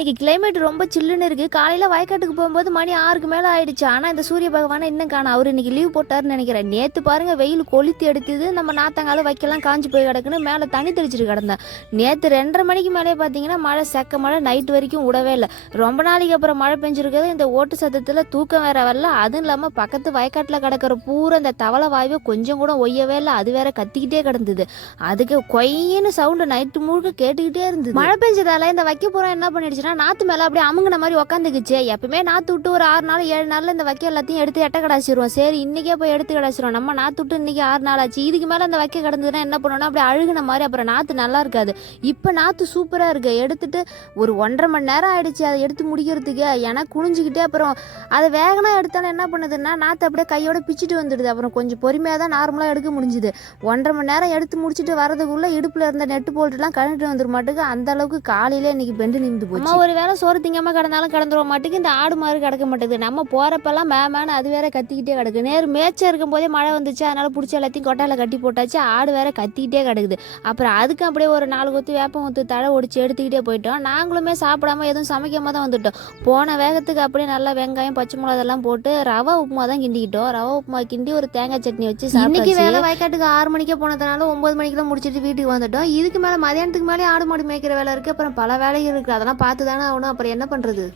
இன்னைக்கு கிளைமேட் ரொம்ப சில்லுன்னு இருக்கு. காலையில வயக்காட்டுக்கு போகும்போது மணி ஆறுக்கு மேல ஆயிடுச்சு. ஆனா இந்த சூரிய பகவானை இன்னும் காணும். அவர் இன்னைக்கு லீவ் போட்டாருன்னு நினைக்கிறேன். நேத்து பாருங்க வெயில் கொளுத்தி எடுத்தது நம்ம நாத்தங்கால வைக்கலாம் காஞ்சு போய் கிடக்குன்னு மேல தண்ணி தெளிச்சிட்டு கிடந்தேன். நேத்து ரெண்டரை மணிக்கு மேலே பாத்தீங்கன்னா மழை செக்க மழை நைட் வரைக்கும் விடவே இல்லை. ரொம்ப நாளைக்கு அப்புறம் மழை பெஞ்சிருக்கிறது இந்த ஓட்டு சத்தத்துல தூக்கம் வேற வரல. அதுவும் இல்லாம பக்கத்து வயக்காட்டுல கிடக்கிற பூரா இந்த தவளை வாய்வை கொஞ்சம் கூட ஒய்யவே இல்லை. அது வேற கத்திக்கிட்டே கிடந்தது. அதுக்கு கொய்யின்னு சவுண்டு நைட்டு முழுக்க கேட்டுக்கிட்டே இருந்தது. மழை பெஞ்சதால இந்த வைக்க போறோம் என்ன பண்ணிடுச்சுன்னா நாத்து மேலே அப்படியே அமுங்கின மாதிரி உக்காந்துக்குச்சு. எப்பவுமே நாத்து விட்டு ஒரு ஆறு நாள் ஏழு நாளில் இந்த வைக்க எல்லாத்தையும் எடுத்து எட்ட கிடாச்சிருவோம். சரி இன்றைக்கே போய் எடுத்து கடாச்சிருவோம். நம்ம நாத்து விட்டு இன்றைக்கி ஆறு நாள் ஆச்சு. இதுக்கு மேலே அந்த வைக்க கிடந்ததுன்னா என்ன பண்ணணும் அப்படியே அழுகுன மாதிரி அப்புறம் நாத்து நல்லா இருக்காது. இப்போ நாத்து சூப்பராக இருக்கு. எடுத்துட்டு ஒரு ஒன்றரை மணி நேரம் ஆயிடுச்சு. அதை எடுத்து முடிக்கிறதுக்கு. ஏன்னா குனிஞ்சிக்கிட்டே அப்புறம் அதை வேகனா எடுத்தாலும் என்ன பண்ணுதுன்னா நாத்து அப்படியே கையோட பிச்சுட்டு வந்துடுது. அப்புறம் கொஞ்சம் பொறுமையாக தான் நார்மலாக எடுக்க முடிஞ்சுது. ஒன்றரை மணி நேரம் எடுத்து முடிச்சுட்டு வரதுக்குள்ளே இடுப்பில் இருந்த நெட்டு போல்ட்டுலாம் கழட்டு வந்துட மாட்டுக்கு. அந்த அளவுக்கு காலையில இன்னைக்கு பெண்டு நிமிந்து போச்சு. ஒரு வேளை சோறு திங்காம கிடந்தாலும் கிடந்துருவ மாட்டுக்கு. இந்த ஆடு மாதிரி கிடக்க மாட்டேங்குது நம்ம போறப்பெல்லாம் மேமேனு அது வேற கத்திக்கிட்டே கிடக்கு. நேர் மேய்ச்சல் இருக்கும் போதே மழை வந்துச்சு. அதனால பிடிச்ச எல்லாத்தையும் கொட்டால கட்டி போட்டாச்சு. ஆடு வேற கத்திக்கிட்டே கிடக்குது. அப்புறம் அதுக்கு அப்படியே ஒரு நாலு கொத்து வேப்பம் கொத்து தழை ஒடிச்சு எடுத்துக்கிட்டே போயிட்டோம். நாங்களுமே சாப்பிடாம எதுவும் சமைக்காம தான் வந்துட்டோம். போன வேகத்துக்கு அப்படியே நல்லா வெங்காயம் பச்சை மிளகா இதெல்லாம் போட்டு ரவா உப்புமா தான் கிண்டிக்கிட்டோம். ரவா உப்புமா கிண்டி ஒரு தேங்காய் சட்னி வச்சு இன்னைக்கு வேலை வயக்காட்டுக்கு ஆறு மணிக்கே போனதுனால ஒன்பது மணிக்கு தான் முடிச்சிட்டு வீட்டுக்கு வந்துட்டோம். இதுக்கு மேலே மதியானத்துக்கு மேலே ஆடு மாடு மேய்க்கிற வேலை இருக்கு. அப்புறம் பல வேலைகள் இருக்கு. அதெல்லாம் பார்த்து தானே ஆகணும். அப்புறம் என்ன பண்றது?